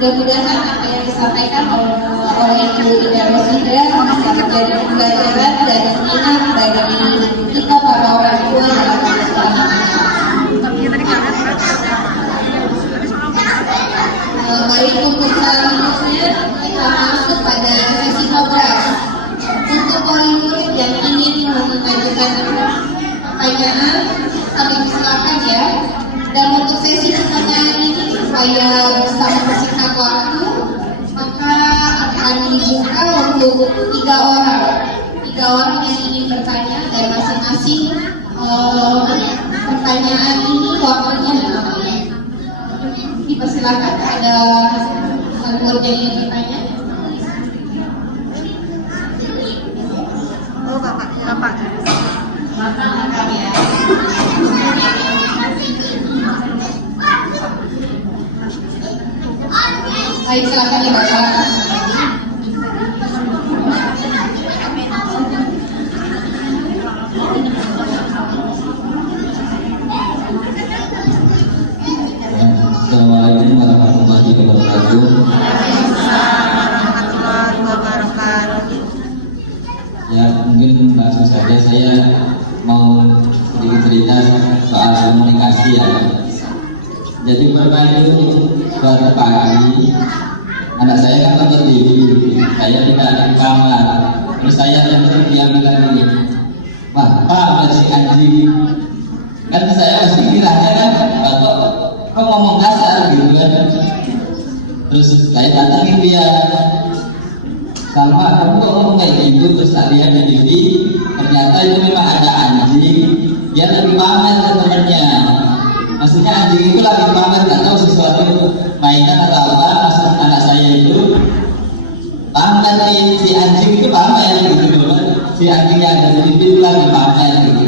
Mudah-mudahan apa yang disampaikan oleh Ibu Ida Rosida bisa menjadi pembelajaran dan pengingat bagi kita para orang tua dalam perjalanan. Baik, untuk selanjutnya kita masuk pada sesi ngobrol. Untuk murid-murid yang ingin mengajukan pertanyaan, kami silakan ya. Dan untuk sesi pertanyaan ini supaya bisa mempersingkat waktu, maka akan dibuka untuk 3 orang yang ingin bertanya, dan masing-masing pertanyaan ini waktunya 5 menit. Dipersilakan, ada murid yang ingin bertanya. Oh, Bapak. Ya. Baik, silakan ya Bapak. Assalamualaikum warahmatullahi wabarakatuh. Ya, mungkin langsung saja saya mau sedikit cerita soal komunikasi ya. Jadi pernah itu suatu pagi anak saya kan nonton TV, saya tidak di kamar, terus saya dengar dia bilang ini, "Pak, si anjing." Kan saya masih kiranya kan, kok ngomong kasar gitu kan. Terus saya datangin dia, "Salma, kamu kok ngomong kayak gitu?" Terus tadi ada di TV, ternyata itu memang ada anjing, dia lagi pamer ke temennya. Maksudnya anjing itu lagi pamer, nggak tahu sesuatu mainan atau apa. Maksud anak saya itu pamer nih, si anjing itu pamer gitu kan. Si anjing yang ada di TV itu lagi pamer gitu.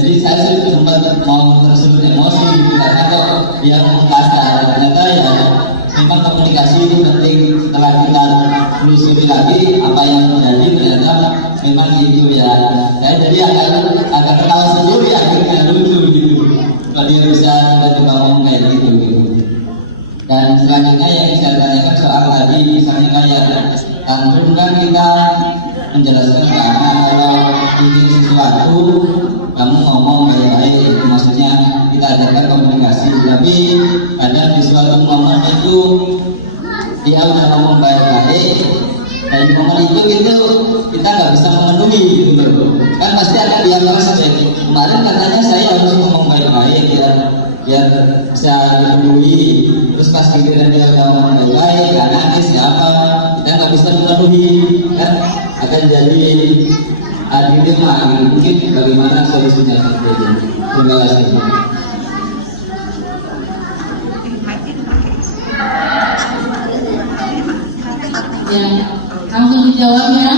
Jadi saya sempat mau tersebut emosi gitu, karena kok dia ngomong kasar. Ternyata ya memang komunikasi itu penting. Setelah kita telusuri lagi apa yang terjadi, ternyata memang itu ya. Jadi agak ketawa sendiri, akhirnya lucu gitu. Kalau dia bisa tiba-tiba ngomong kayak gitu. Dan selanjutnya yang saya tanyakan soal tadi, misalnya kayak tantrum kan kita menjelaskan ke anak kalau ingin sesuatu kamu ngomong baik-baik, maksudnya kita ajarkan komunikasi. Tapi kadang di suatu momen itu dia udah ngomong baik-baik, dan di momen itu kita nggak bisa memenuhi gitu loh. Kan pasti ada yang merasa kemarin katanya saya harus ngomong baik-baik ya, biar bisa dipenuhi. Terus pas giliran dia udah ngomong baik-baik, nangis ya apa, kita nggak bisa memenuhi, kan akan jadi dilema. Mungkin bagaimana solusinya seperti ini? Terima kasih. Ya, langsung dijawab ya.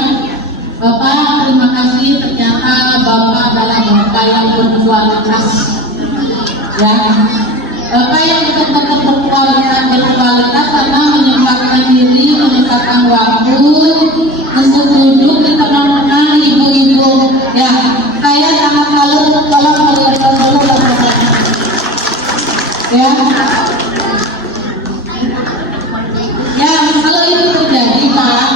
Bapak, terima kasih. Ternyata Bapak adalah Bapak yang berkualitas. Ya, Bapak yang betul-betul berkualitas karena menyempatkan diri, menyempatkan waktu untuk duduk di tengah-tengah ibu-ibu. Ya, saya sangat salut, tolong melihat dulu Bapak. Ya. Ya, kalau itu terjadi Pak,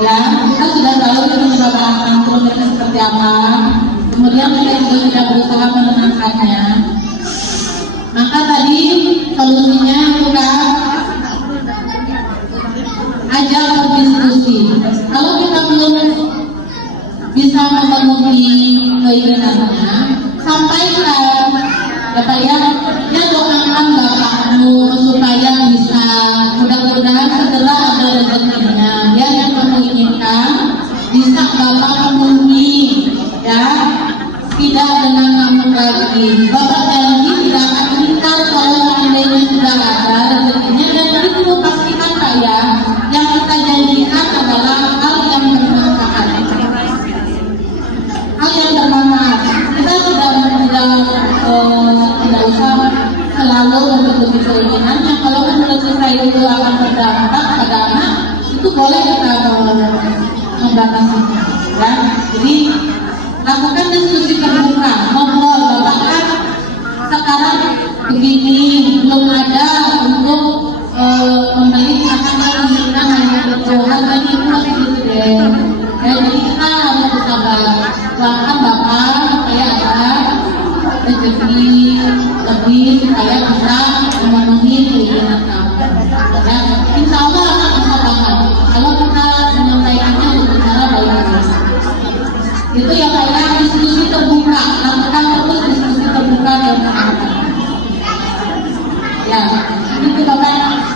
ya kita sudah tahu itu menyebabkan tantrum itu seperti apa. Kemudian kita juga sudah berusaha menenangkannya. Maka tadi solusinya bukan ajak berdiskusi. Kalau kita belum bisa memenuhi keinginannya, sampaikan ya Pak ya doakan bapakmu supaya bisa, mudah-mudahan segera ada rezekinya ya, yang kamu inginkan bisa Bapak penuhi ya, tidak dengan ngamuk lagi. Bapak janji tidak akan ingkar kalau seandainya sudah ada rezekinya, dan itu pastikan saya yang kita janjikan adalah hal yang bermanfaat. Hal yang bermanfaat. Kita tidak usah selalu menutupi keinginannya. Kalau menurut saya itu akan berdampak pada anak, itu boleh kita membatasinya. Ya, jadi lakukan diskusi terbuka, ngobrol. Bahkan sekarang begini belum ada untuk membeli harganya itu masih gitu deh. Ya, jadi kita harus bersabar. Doakan Bapak supaya ada rezeki lebih supaya bisa memenuhi keinginan kamu. Ya, insya Allah akan bisa banget kalau kita menyampaikannya dengan cara baik-baik. Itu ya kayak diskusi terbuka, lakukan terus diskusi terbuka dan masyarakat. Ya, itu Bapak.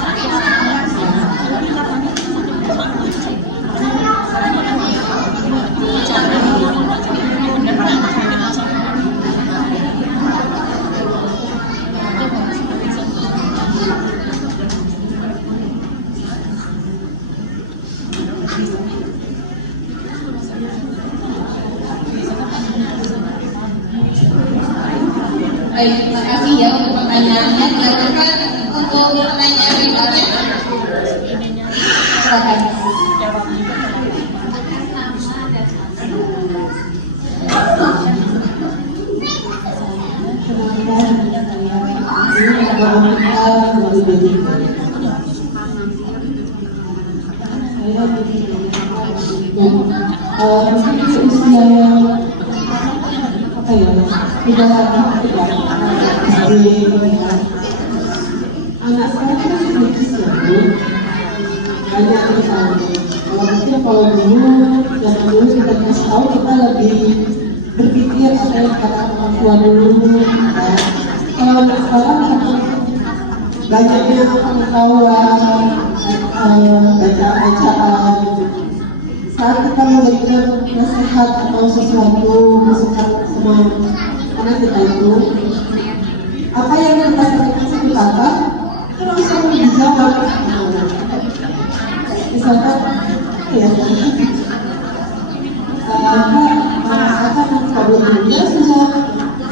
Baik, terima kasih ya untuk pertanyaannya. Silakan untuk pertanyaan berikutnya. Silakan. Usia yang apa ya, tidak anak saya kan kritis ya Bu, banyak misalnya kalau mungkin kalau dulu zaman dulu kita kasih tahu kita lebih berpikir apa yang kata orang tua dulu ya. Kalau sekarang banyaknya pengetahuan, bacaan saat kita memberikan nasihat atau sesuatu masukan sama anak kita itu, apa yang kita kasih kata itu langsung dijawab. Misalkan ya akan kalau dia sudah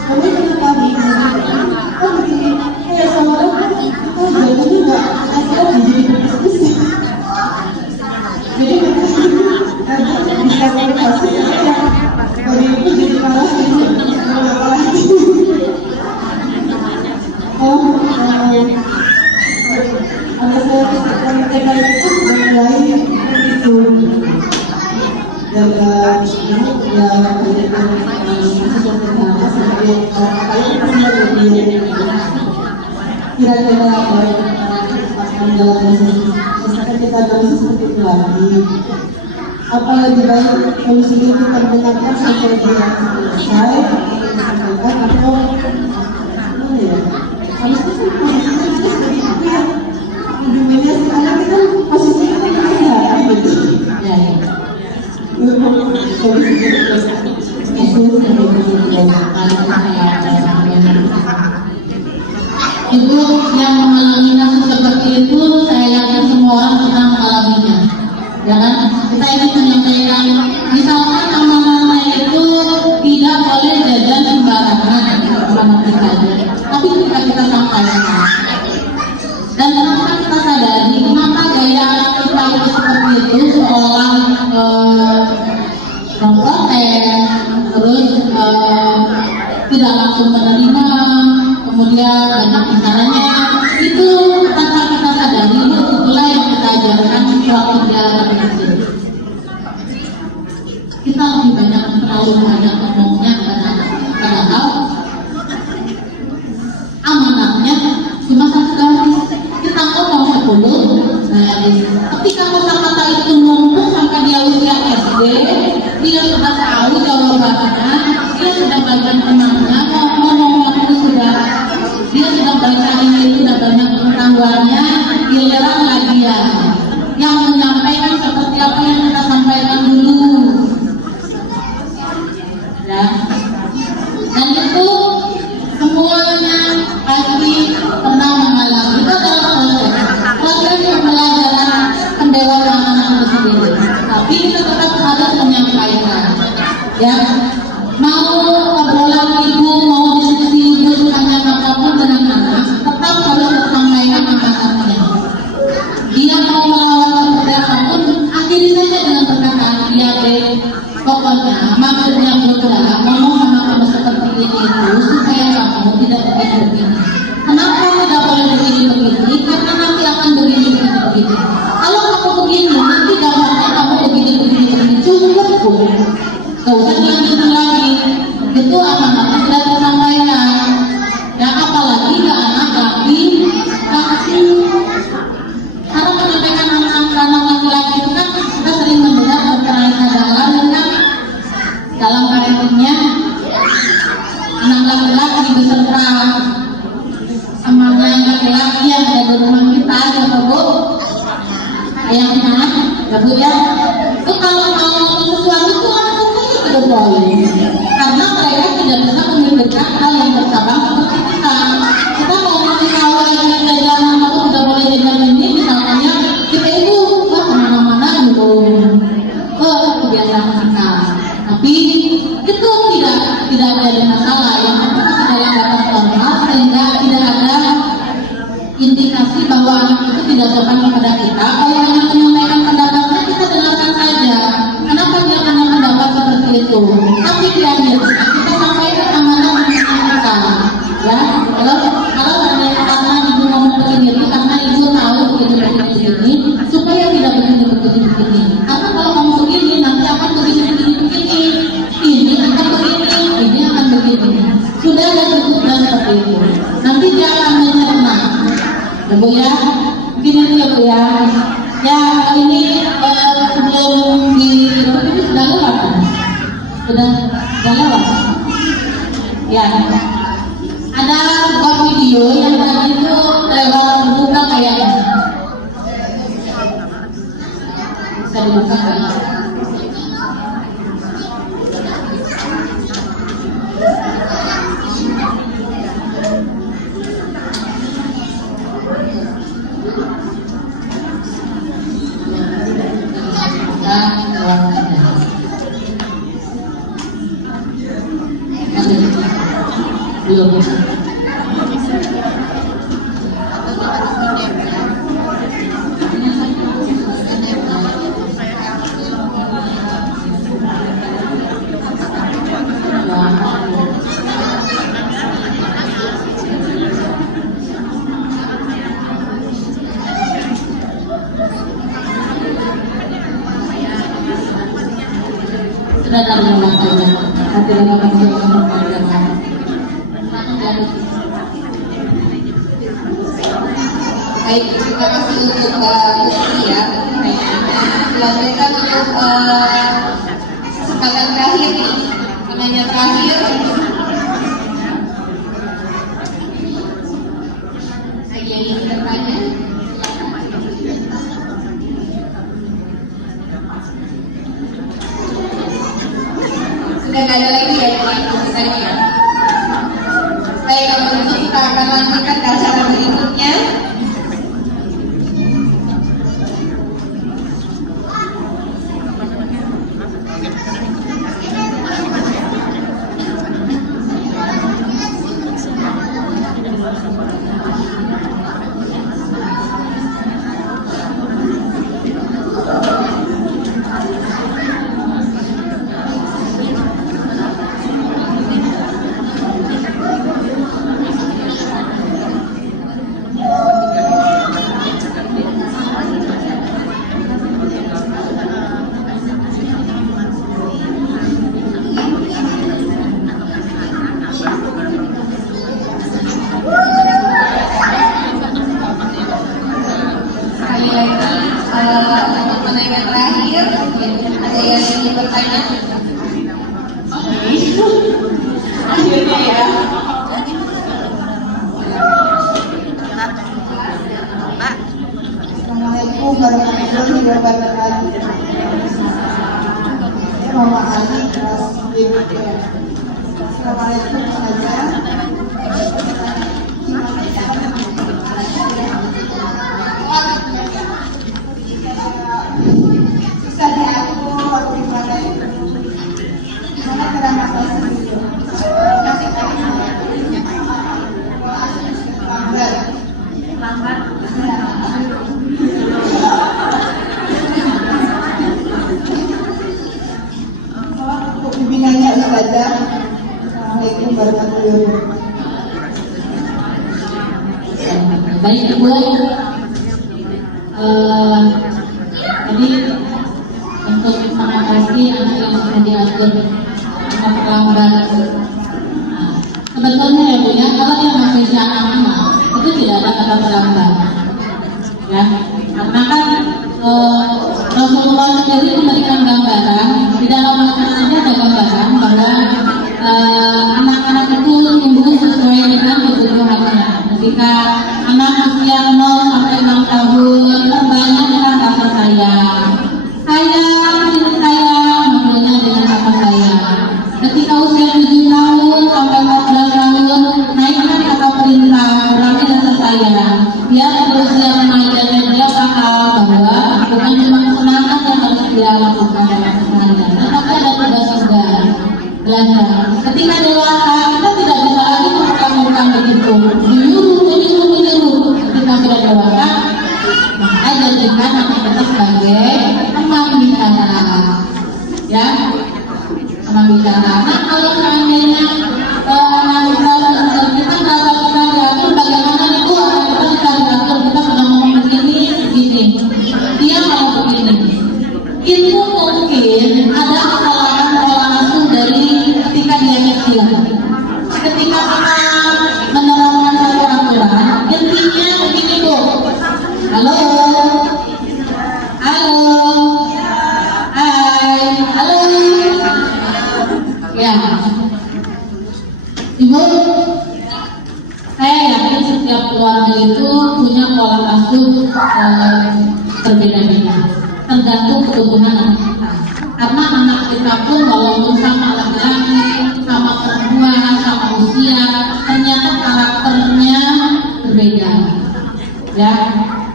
kamu kenapa kan begini kayak sama orang kita jadinya nggak ada jadi diskusi, jadi bisa komunikasi ya dari itu jadi malah ada saya TK itu sudah mulai itu dan ya pendidikan sudah bersama sebagai kalian pasti lebih kira-kira pasang dalam misalkan kita harus seperti itu lagi, apa lebih baik solusinya kita mendengarkan sampai dia selesai disampaikan atau mana ya harusnya sih posisinya kita seperti itu ya di media sekarang kita posisinya kan ada gitu Ya, ya. solusinya Ibu yang mengalami kasus seperti itu, saya yakin semua orang pernah mengalaminya. Ya kan? Kita ingin menyampaikan, misalkan nama-nama itu tidak boleh jajan sembarangan sama kita, tapi ketika kita sampaikan. Dan kenapa kita sadari, kenapa gaya kita itu seperti itu, seolah memprotes, terus tidak langsung menerima, kemudian banyak caranya, itu tanpa kita sadari, itulah yang kita ajarkan waktu jalan kecil. Kita lebih banyak terlalu banyak ngomongnya padahal amanatnya cuma satu kali. Kita ngomong 10, nah ketika kata-kata itu numpuk sampai dia usia SD, dia sudah tahu jawabannya, dia sudah bagian tenangnya, ngomong itu sudah, dia sudah baca ini, sudah banyak pengetahuannya, giliran lagi ya yang menyampaikan seperti apa yang kita sampaikan dulu, ya. Dan itu semuanya pasti pernah mengalami. Itu adalah proses pembelajaran pendewasaan itu sendiri. Tapi kita tetap harus menyampaikan, ya. Mau obrolan ibu, mau diskusi ibu tentang apapun dengan anak, tetap harus disampaikan amanatnya. Dia mau melawan seperti apapun, akhiri saja dengan perkataan dia deh. Pokoknya maksudnya adalah ngomong sama kamu seperti ini itu supaya kamu tidak begini. Kenapa tidak boleh begini? Karena nanti akan begini. Kalau kamu begini, nanti anak laki-laki yang ada di rumah kita ya Bu, ayahnya ya Bu ya, itu kalau mau sesuatu tuh langsung tidak boleh, karena mereka tidak bisa memikirkan hal yang bercabang seperti kita. Kita mau ngasih tahu yang jajan atau tidak boleh jajan ini, misalnya kita itu wah kemana-mana gitu, kebiasaan kita. Tapi itu tidak ada masalah, yang penting masih dalam batas normal sehingga tidak ada indikasi bahwa anak itu tidak sopan kepada kita. Kalau anak menyampaikan pendapatnya kita dengarkan saja. Kenapa dia punya pendapat seperti itu? Tapi akhirnya kita sampaikan amanah untuk kita. Ya, kalau ada karena ibu ngomong begini itu karena ibu tahu begini supaya tidak begini. Karena kalau kamu begini nanti akan begini. Ini akan begini, ini akan begini. Sudah ada cukup seperti itu. Nanti dia akan mencerna. Ya Bu ya, begini itu ya Bu ya. Ya ini sebelum diikuti itu sudah lewat kan? Sudah lewat. Ya. Ada sebuah video yang tadi itu lewat Google kayaknya. Bisa dibuka kan? Belum. Sudah ada masalah. Nanti lagi masuk ke perjalanan. Baik, terima kasih untuk Putri ya. Selanjutnya untuk kesempatan terakhir nih, penanya terakhir. Saya ingin bertanya. Sudah nggak ada lagi ya yang ingin bertanya. Baik, kalau begitu kita akan lanjutkan ke acara berikutnya. Untuk penanya terakhir, ada yang ingin bertanya? Akhirnya ya. Assalamualaikum warahmatullahi wabarakatuh. Saya Mama Ali kelas BBK. Assalamualaikum saja. Bisa diatur waktu mana itu? Mana keramatan itu? Lambat. Untuk pimpinannya Ustazah. Assalamualaikum warahmatullahi wabarakatuh. Baik Ibu, tadi untuk mengatasi anak yang sudah diatur sama terlambat. Sebetulnya ya Bu ya, kalau yang masih anak-anak itu tidak ada kata terlambat. Ya, karena kan Rasulullah sendiri memberikan gambaran di dalam Al-Quran ada gambaran bahwa anak-anak itu tumbuh sesuai dengan kebutuhannya. Ketika anak usia 0 sampai 6 tahun perbanyakan rasa sayang. Sayang, ini sayang, manggilnya dengan kata sayang. Ketika usia 7 tahun sampai 14 tahun, naikkan kata perintah, kurangi rasa sayang. Biar berusia remajanya dia paham bahwa bukan cuma kesenangan yang harus dia lakukan dalam keseharian, tetapi ada tugas juga belajar. Ketika dewasa, kita tidak bisa lagi memperlakukan begitu, menyuruh. Ketika sudah dewasa, maka jadikan anak kita sebagai teman bicara, ya, teman bicara. Nah, kalau seandainya kita merasa kita diatur, bagaimana itu akan kita diatur? Kita sudah ngomong begini, dia mau begini. Itu mungkin ada kesalahan pola asuh dari ketika dia kecil. Ketika kita menerapkan satu aturan, intinya begini Bu. Halo, hai, halo, ya, Ibu. Saya yakin setiap keluarga itu punya pola asuh berbeda-beda, tergantung kebutuhan anak kita. Karena anak kita pun walaupun sama laki-laki, sama perempuan, sama usia, ternyata karakternya berbeda. Ya,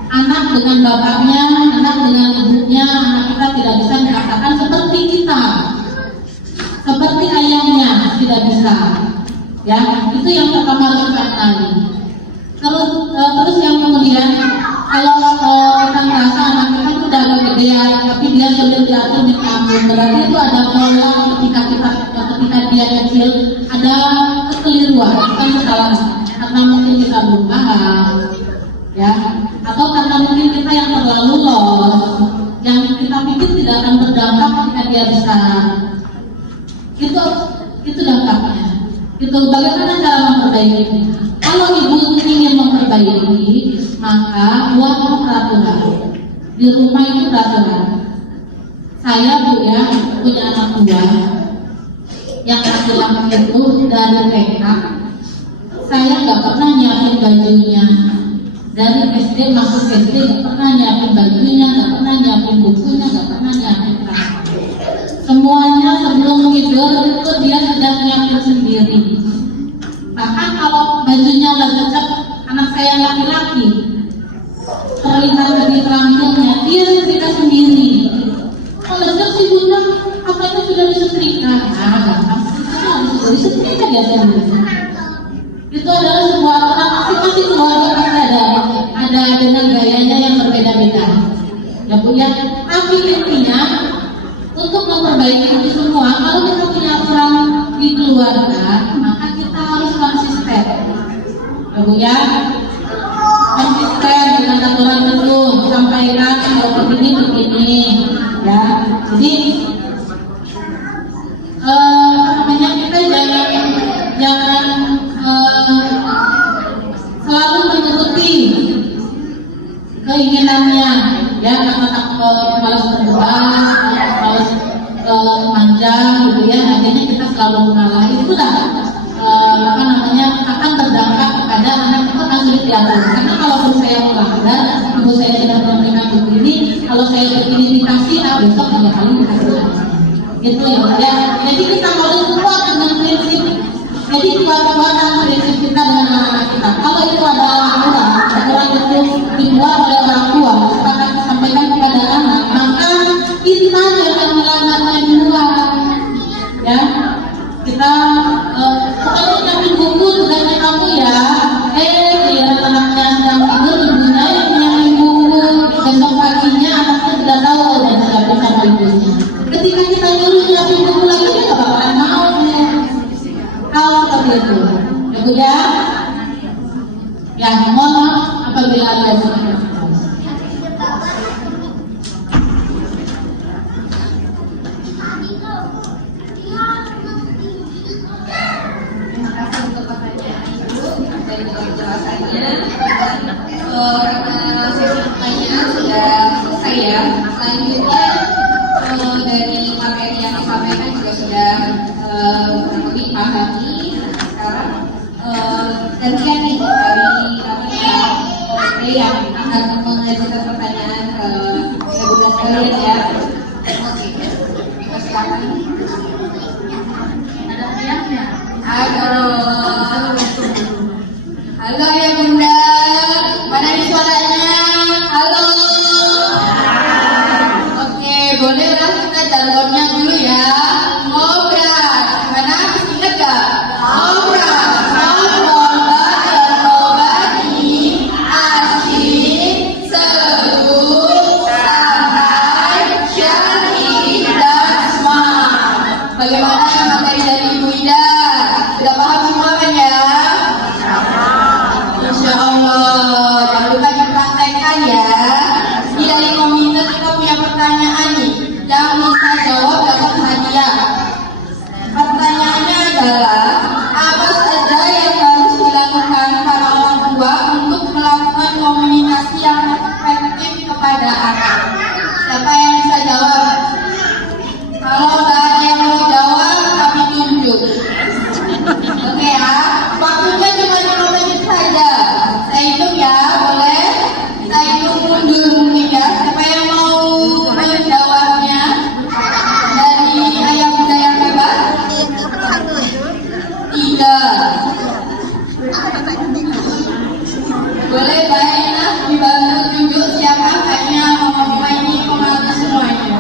anak dengan bapaknya, anak dengan ibunya, anak kita tidak bisa dikatakan seperti kita, seperti ayahnya, tidak bisa. Ya, itu yang pertama harus kita kenali. Terus yang kemudian, kalau kita merasa anak kita sudah agak gedean, tapi dia sulit diatur di kampung, berarti itu ada pola ketika dia kecil, ada kekeliruan, bukan kesalahan, karena mungkin kita belum paham, ya, atau karena mungkin kita yang terlalu los, yang kita pikir tidak akan berdampak ketika dia besar. Itu dampaknya. Itu bagaimana cara memperbaiki? Kalau ibu ingin memperbaiki, maka buat peraturan. Di rumah itu peraturan. Saya punya anak dua yang laki-laki itu dari TK. Saya nggak pernah nyiapin bajunya. Dari SD masuk SD nggak pernah nyiapin bajunya, nggak pernah nyiapin bukunya, nggak pernah nyiapin transport. Semuanya sebelum tidur itu dia sudah nyiapin sendiri. Bahkan kalau bajunya lecek, anak saya laki-laki terlihat dari terampilnya, dia setrika sendiri. Kalau lecek sih bunda, apanya sudah disetrika? Gampang, sudah disetrika dia sendiri. Itu adalah sebuah aturan, masing-masing keluarga pasti ada dengan gayanya yang berbeda-beda. Ya Bu ya, tapi intinya untuk memperbaiki itu semua, kalau kita punya aturan di keluarga, maka kita harus konsisten. Ya Bu ya, konsisten dengan aturan itu, sampaikan kalau begini, ya. Jadi kita jangan selalu menuruti keinginannya, ya, karena takut malas berbuat, malas manja, gitu ya. Akhirnya kita selalu mengalah. Itu dah akan berdampak kepada anak itu akan sulit diatur. Karena kalau saya melanggar, ibu saya tidak memberikan begini, kalau saya begini dikasih, besok 3 kali dikasih. Gitu ya. Jadi kita harus kuat dengan prinsip. Jadi kuat-kuatan prinsip kita dengan anak-anak kita. Kalau itu adalah aturan itu dibuat oleh orang tua, akan disampaikan kepada anak, maka kita jangan melanggarnya duluan. Ya, kita pokoknya nyiapin buku tugasnya kamu ya. Biar anaknya sedang tidur, ibunya yang nyiapin buku. Besok paginya anaknya sudah tahu dan siapin sama ibunya. Ketika kita nyuruh nyiapin buku lagi, dia nggak bakalan mau. Kalau seperti itu, ya Bu ya. Ya, mohon maaf apabila ada yang karena sesi pertanyaan sudah selesai ya. Selanjutnya dari materi yang disampaikan juga sudah lebih pahami. Sekarang gantian nih dari kami jangan lupa dipraktekkan ya. Ini dari komunitas kita punya pertanyaan nih. Yang bisa jawab dapat hadiah. Pertanyaannya adalah, apa saja yang harus dilakukan para orang tua untuk melakukan komunikasi yang efektif kepada anak? Siapa yang bisa jawab? Kalau nggak ada yang mau jawab, kami tunjuk. Oke ya, waktunya cuma 5 menit saja. Saya hitung ya, boleh? Kita hitung mundur mungkin ya. Siapa yang mau menjawabnya? Dari ayah bunda yang hebat? 3. Boleh Mbak Ina dibantu tunjuk siapa? Kayaknya mama ini pembantu semuanya.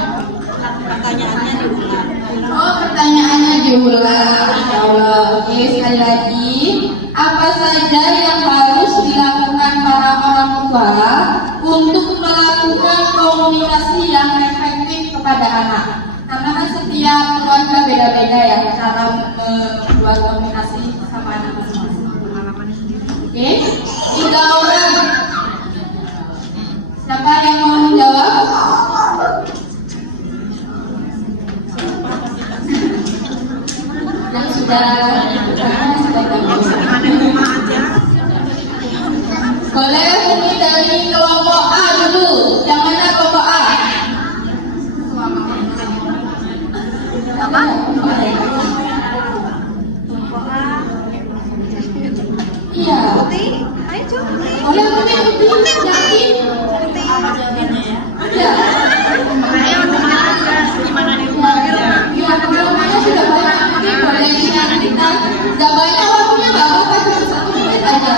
Oh, pertanyaannya diulang. Ya Allah. Oke, sekali lagi. Apa saja yang harus dilakukan para orang tua untuk melakukan komunikasi yang efektif kepada anak? Karena kan setiap keluarga beda-beda ya cara membuat komunikasi sama anak masing-masing. Oke, 3 orang. Siapa yang mau menjawab? Yang sudah boleh ini dari kelompok A dulu. Yang mana kelompok A? Iya. Boleh putih. Yakin? Iya. Gimana sudah banyak putih, boleh kita. Gak banyak waktunya, gak apa-apa, cuma 1 menit aja.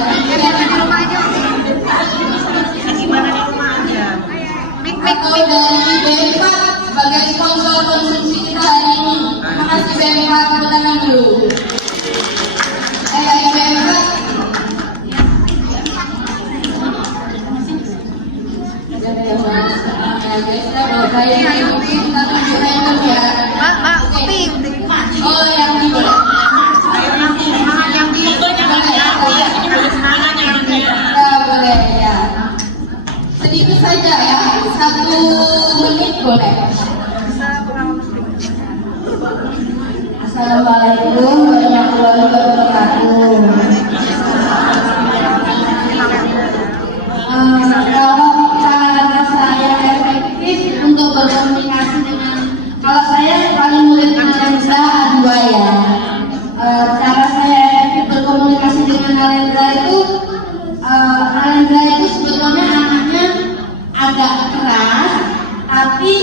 Atau dari B4 sebagai sponsor konsumsi kita hari ini. Terima kasih B4, tepuk tangan dulu. Ayo B4. Kita tunjukkan dulu ya. Oh, yang ini. Boleh ya. Sedikit saja ya, 1 menit boleh. Assalamualaikum warahmatullahi wabarakatuh. Kalau cara saya efektif untuk berkomunikasi dengan, kalau saya paling murid Nalendra A2 ya. Cara saya efektif berkomunikasi dengan Nalendra itu sebetulnya anaknya agak keras, tapi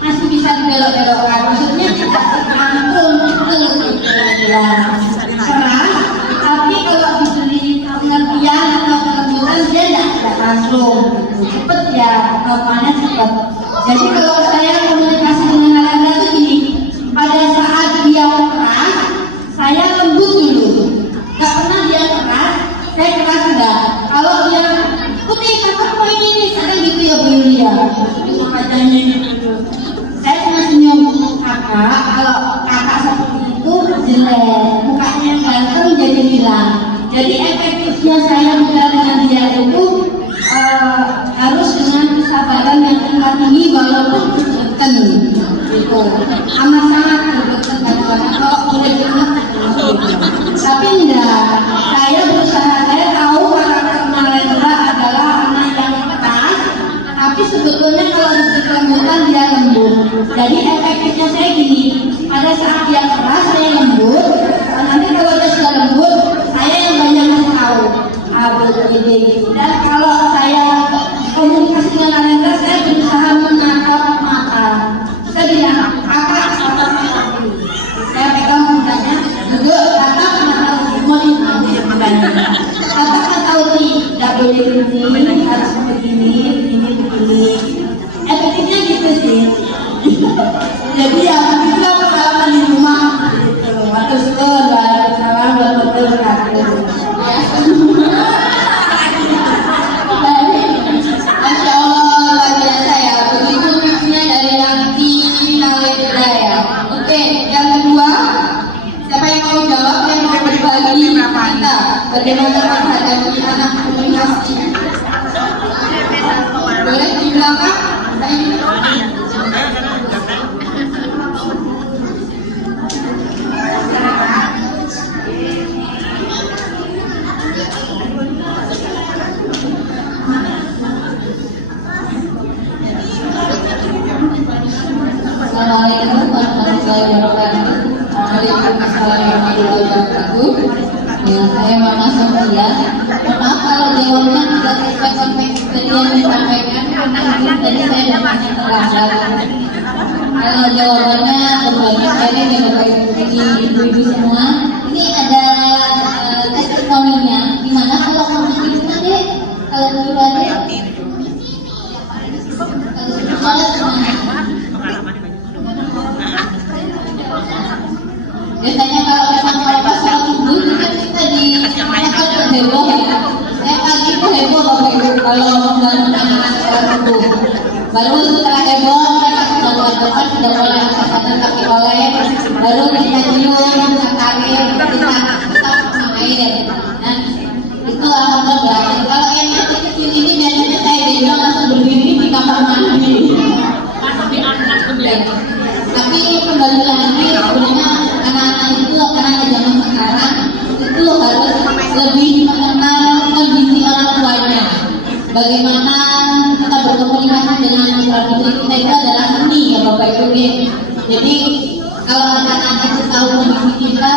masih bisa dibelok-belokkan. Maksudnya tidak tantrum gitu ya. Keras, tapi kalau diberi pengertian atau kelembutan dia tidak tantrum. Cepet ya, apanya cepet. Jadi kalau saya komunikasi dengan Nalendra itu gini, pada saat dia keras, saya lembut dulu. Gak pernah dia keras, saya keras enggak. Kalau dia putih, kakak mau ini, kadang gitu ya Bu Yulia. Itu wajahnya gitu. Saya cuma senyum kakak, kalau kakak seperti itu jelek, mukanya yang ganteng jadi hilang. Jadi efektifnya saya bicara dengan dia itu harus dengan kesabaran yang tingkat tinggi walaupun deg-degan gitu. Amat sangat deg-degan kadang-kadang kalau boleh deg-degan. Tapi enggak, saya berusaha, saya tahu karakter Nalendra adalah anak yang keras, tapi sebetulnya kalau dikelembutan dia lembut. Jadi efektifnya saya gini, pada saat dia keras saya lembut, nanti kalau dia sudah lembut, saya yang banyak ngasih tahu. tadi yang disampaikan karena tadi saya datangnya terlambat. Kalau jawabannya berbagi sekali ya Bapak Ibu semua. Ini ada testimoninya. Gimana kalau mau kita deh? Kalau sudah deh? Kalau semuanya. Biasanya kalau memang kalau pas sholat subuh itu kan kita di makan heboh ya. Saya pagi itu heboh Bapak Ibu kalau membangun anak-anak sholat subuh. Baru setelah heboh mereka sudah buat sudah mulai angkat kaki oleh, baru kita cium, kita tarik, kita main. Dan itu alhamdulillah. Kalau yang kecil ini biasanya saya gendong langsung berdiri di kamar mandi. Tapi kembali lagi sebenarnya anak-anak itu karena zaman sekarang itu harus lebih mengenal kondisi orang tuanya. Bagaimana kita berkomunikasi dengan putra putri kita itu adalah seni ya Bapak Ibu. Jadi kalau anak-anak itu tahu kondisi kita,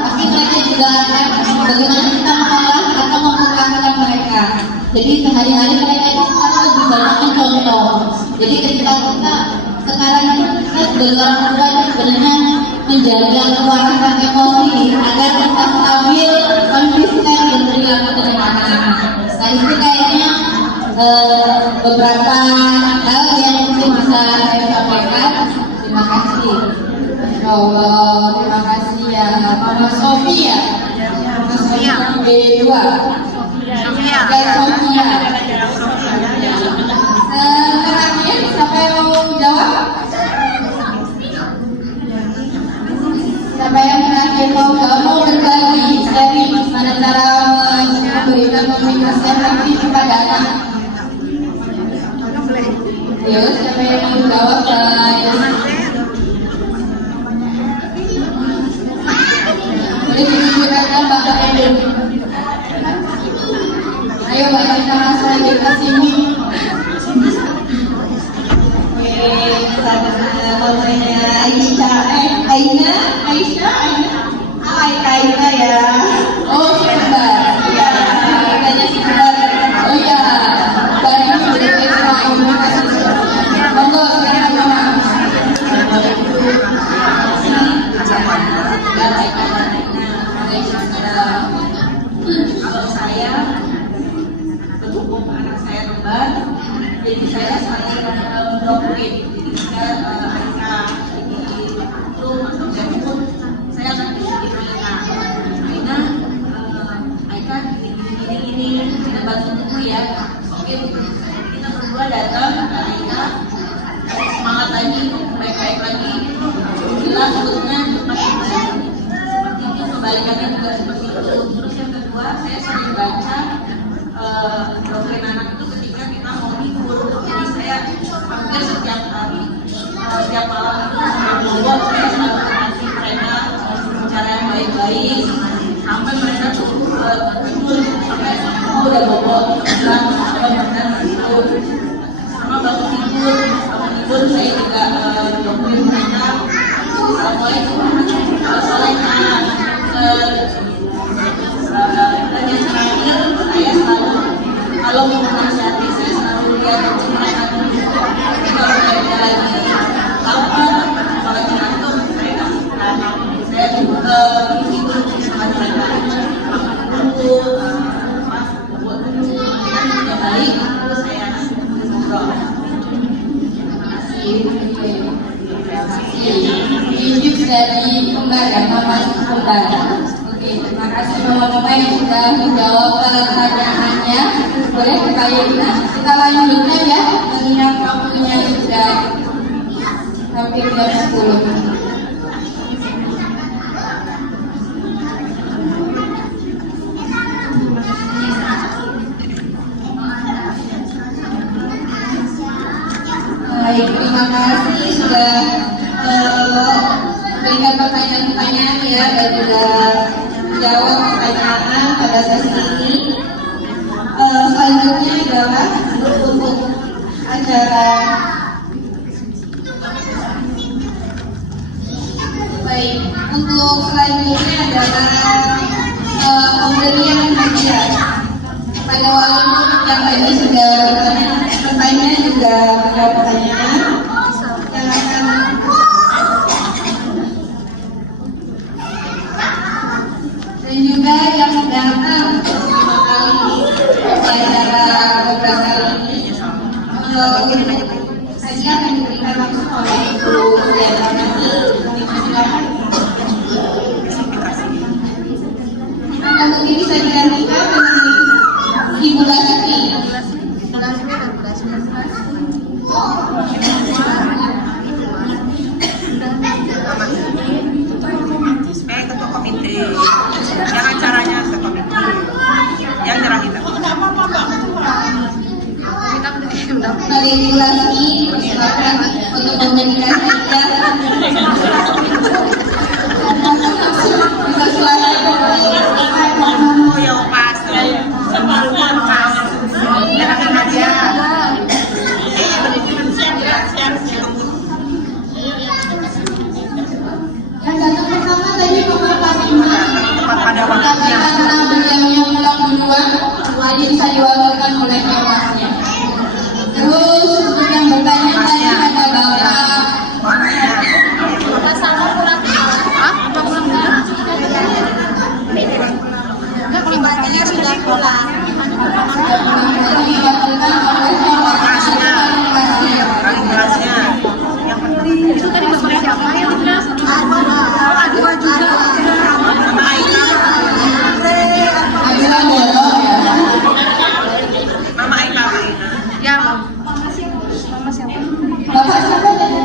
pasti mereka juga akan bagaimana kita mengolah atau memperlakukan mereka. Jadi sehari-hari mereka itu sekarang lebih banyak mencontoh. Jadi ketika kita sekarang itu kita sebagai orang tua itu sebenarnya menjaga kewarasan emosi agar kita stabil, konsisten dan perilaku dengan anak-anak. Nah itu kayaknya beberapa hal yang mungkin bisa saya sampaikan. Terima kasih. Terima kasih ya Mama Sofia. Mama Sofia B2. Dan Sofia. Terakhir siapa yang mau jawab? Siapa yang terakhir mau jawab? Mau berbagi dari mana cara memberikan komunikasi yang lebih kepada anak? Ayo, siapa yang mau jawab guys? Boleh ditunjukkan Bapak Edu. Ayo Bapak kita langsung lagi ke sini. Oke, namanya Aina ya. Oh, sebentar. Ya, Ainanya sebentar. Oh ya, baru terima kasih. Monggo silakan Mama. Kalau saya berhubung anak saya kembar, jadi saya sering mendokterin. Jadi saya Aika itu masuk jemput, saya akan disini Aika ini kita bantu dulu ya. Mungkin kita berdua datang ke Aika, semangat lagi, baik-baik lagi. Jelas sebetulnya makin baik. Seperti itu kebalikannya juga seperti itu. Terus yang kedua, saya sering baca doktrin anak itu ketika kita mau tidur. Jadi saya hampir setiap hari, setiap malam itu sebelum saya selalu kasih mereka cara yang baik-baik sampai mereka tuh tidur sampai udah bobot sampai mereka tidur. Sama bangun tidur saya juga doktrin mereka. Assalamualaikum Waalaikumsalam. Dan yang terakhir saya selalu kalau mau menasihati saya selalu lihat mereka dulu. Kalau saya lagi apa kalau ngantuk saya tidur sama mereka. Untuk yang baik itu saya ngobrol. Ini dari kembar ya, Mama kembar. Oke, terima kasih Mama-mama yang sudah menjawab pertanyaannya. Boleh kita lanjutkan ya, mengingat waktunya sudah hampir jam 10. Baik, terima kasih sudah berikan pertanyaan-pertanyaan ya dan sudah jawab pertanyaan pada sesi ini. Selanjutnya adalah untuk acara. Baik, untuk selanjutnya adalah pemberian hadiah pada wali murid yang tadi sudah pertanyaan juga ada pertanyaan. Silakan. Dan juga yang datang pertama kali di acara beberapa kali ini, saya akan diberikan langsung oleh Ibu Diantarmati. Silakan. Nah, mungkin bisa digantikan dengan Ibu Lasmi. Ketua komite, jangan caranya ke komite, yang nyerahin. Mari Ibu Lasmi, silakan untuk komunikasikan. Bisa silakan. Oh ya pas, sembaruan pas, nyerahin aja. Yang datang pertama tadi Bapak Fatima. Pada waktunya. Karena beliau yang pulang duluan, wajib bisa diwakilkan oleh bapaknya. Terus untuk yang bertanya tadi ada Bapak. Pribadinya sudah pulang. Diwakilkan oleh Kelasnya, kelasnya. Yang penting Itu tadi bapak siapa yang jelas? Mama Aika, Adila Bolo ya. Mama Aika, Ya, mama siapa? Bapak siapa tadi?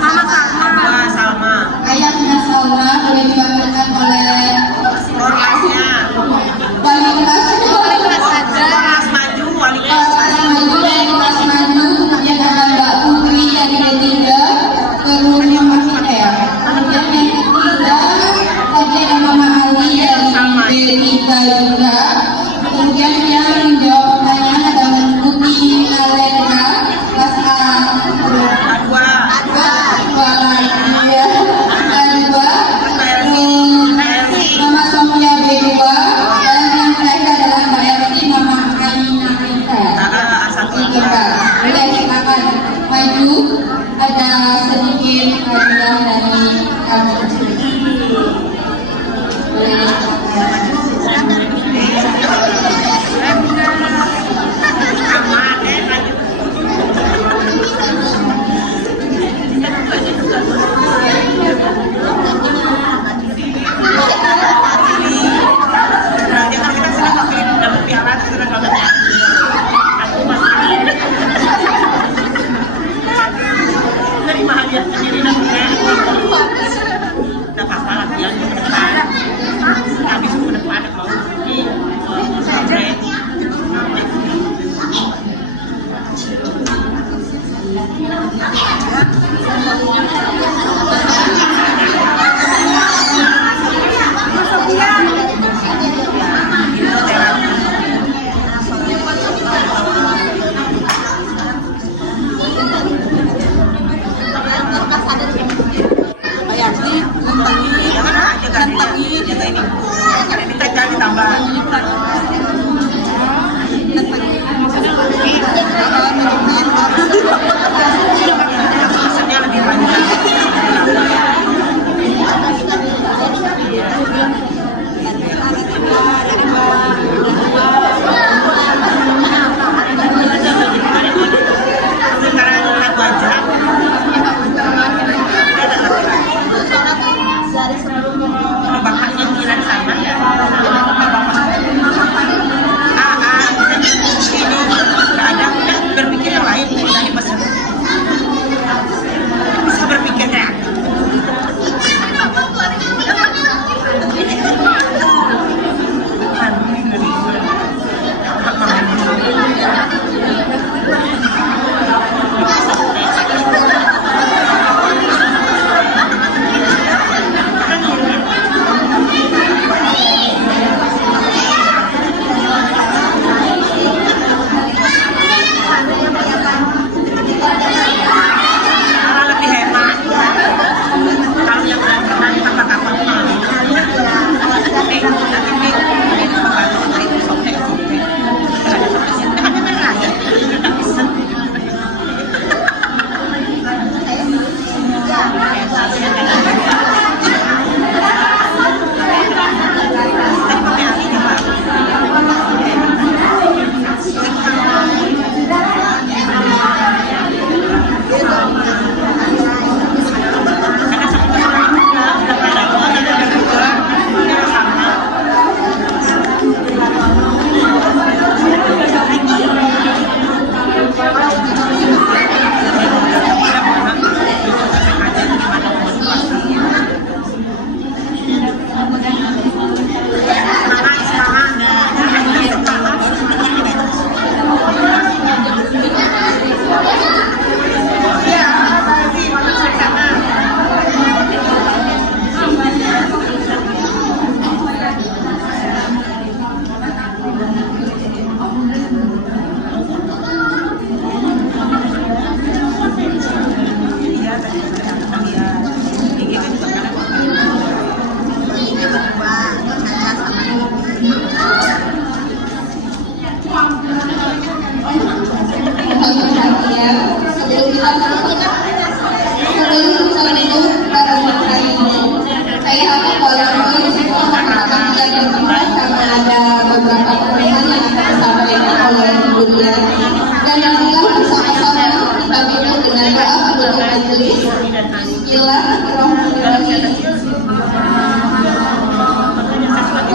Mama Salma, Ayahnya Salma boleh diwakilkan oleh kelasnya. wali kelasnya. Kelas maju, wali kelas. Kelas maju dari kelas maju, kemudian ada Mbak Putri dari D3, terus Mama Sita ya. Kemudian yang ketiga tadi ada Mama Ali dari D3 juga. Kemudian yang menjawab pertanyaan ada Mbak Putri Alendra kelas A. Dua. Dua lagi ya. A2, terus Mama Sophia B2, dan yang terakhir adalah Mbak Erti Mama Aina Aika. Satu. Kita boleh silakan maju, ada sedikit hadiah dari kami. Boleh. Dia kan kita sudah pakai dapat piala, sudah dapat. Terima hadiah sendiri dapatnya. Dapat apa latihan minggu depan. Habis minggu depan mau di sampai. Jangan aja jaga ini. Ada ditambah. Maksudnya lebih panjang. Sekarang lagu aja. Bapaknya bilang sama ya. Ini nggak ada berpikir yang lain dari pesan. Bisa berpikir ya.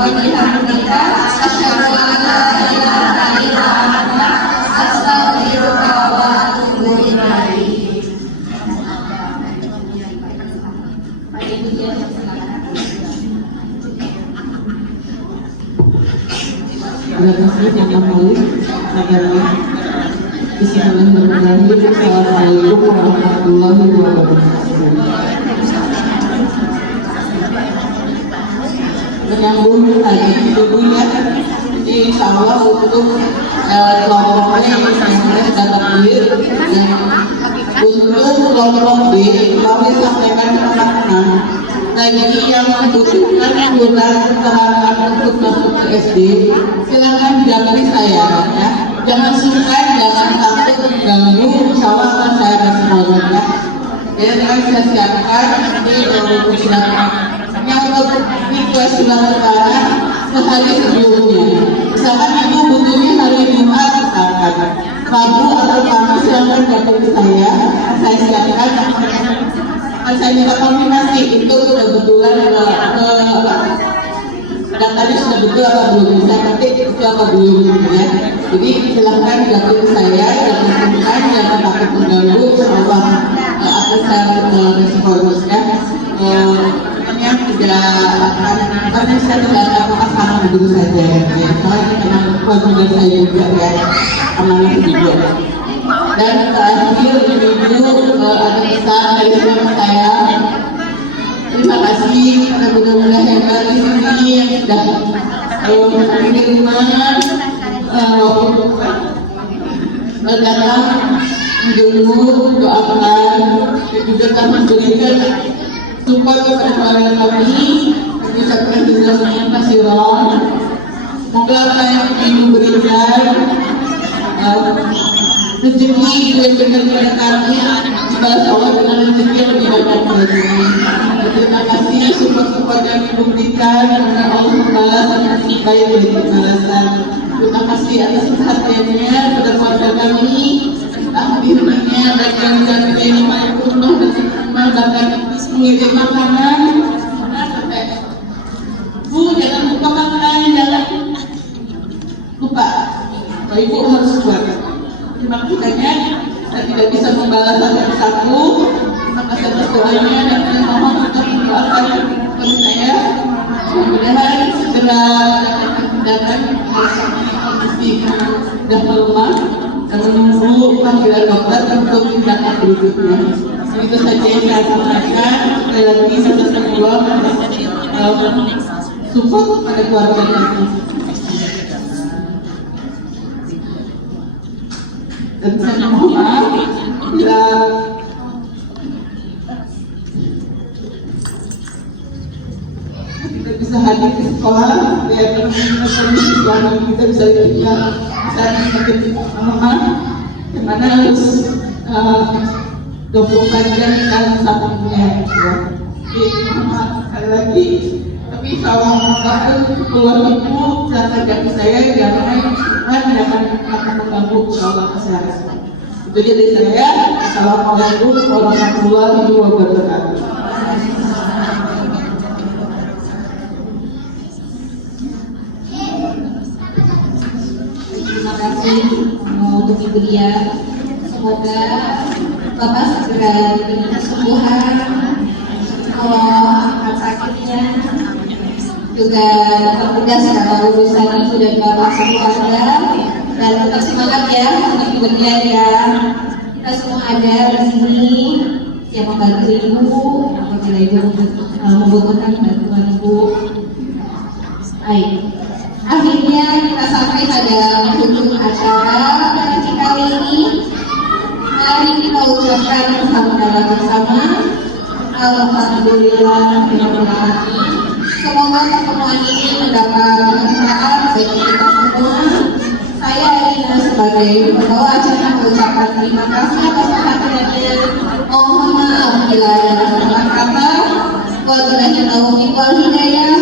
wa bihamdika asyhadu an la ilaha illa anta astaghfiruka wa atubu ilaik. Terima kasih Bapak Malik. Agarnya Bismillahirrahmanirrahim. Assalamualaikum warahmatullahi wabarakatuh. Menyambung tadi ibunya, ini insya Allah untuk kelompoknya yang saya dapat untuk kelompok B, kami sampaikan makna. Bagi yang membutuhkan kurang keterangan untuk masuk ke SD, silakan dampingi saya ya. Jangan sungkan, jangan takut mengganggu, insya Allah akan saya respon ya. Jadi akan saya siapkan nanti silakan. Yang untuk request silakan sehari sebelumnya. Misalkan ibu butuhnya hari Jumat, misalkan Rabu atau Kamis, silakan dampingi saya siapkan. Saya minta konfirmasi itu kebetulan datanya sudah betul atau belum, saya ketik itu atau belum ya. Jadi silahkan dampingi saya, jangan sungkan, jangan takut mengganggu, insya akan saya respon ya. Hanya tidak akan, karena saya tidak akan apakah begitu saja ya. Karena ini memang kewajiban saya juga ya, amanah juga. Dan terakhir ibu ada pesan dari saya. Terima kasih kepada bunda-bunda hebat di sini yang sudah menerima datang menjemput, doakan, dan juga kami memberikan support kepada keluarga kami. Kami ucapkan terima kasih Ron. Semoga apa yang ibu berikan rezeki yang benar-benar kami dibalas Allah dengan rezeki yang lebih banyak lagi. Terima kasih support yang diberikan, karena Allah membalas dengan baik dari pembalasan. Terima kasih atas perhatiannya kepada keluarga kami, akhirnya bagian dari rumah dan bahkan mengirim makanan. Bu, jangan buka makanan, jangan lupa. Ibu harus buat. Terima kasih saya tidak bisa membalas satu-satu. Terima kasih atas doanya dan saya mohon untuk mendoakan kepada saya. Mudah-mudahan segera datang kondisi sudah melemah dan menunggu panggilan dokter untuk tindakan berikutnya. Itu saja yang saya sampaikan. Sekali lagi saya semua support pada keluarga kami. Dan saya mohon maaf bila tidak bisa hadir di sekolah, ya karena kondisi keuangan kita bisa lihat semakin melemah, dimana harus 24 jam dalam satunya. Jadi mohon maaf sekali lagi. Tapi kalau keluar ibu, sahabat saya jangan akan mengganggu sholat kesehatan. Itu jadi saya. Assalamualaikum warahmatullahi wabarakatuh. Terima kasih untuk Ibu Dia. Semoga Bapak segera diberi kesembuhan, Allah angkat sakitnya, juga mudah segala urusan yang sudah Bapak keluarga, dan tetap semangat ya untuk Ibu Dia ya. Kita semua ada di sini yang membantu Ibu apabila Ibu membutuhkan bantuan Ibu. Baik. Akhirnya kita sampai pada penghujung acara ngaji kali ini. Mari kita ucapkan bersama-sama Alhamdulillah. Semoga pertemuan ini mendapat manfaat bagi kita semua. Saya Rina sebagai pembawa acara mengucapkan terima kasih atas perhatiannya. Mohon maaf bila ada salah kata. Wabillahi taufiq wal hidayah.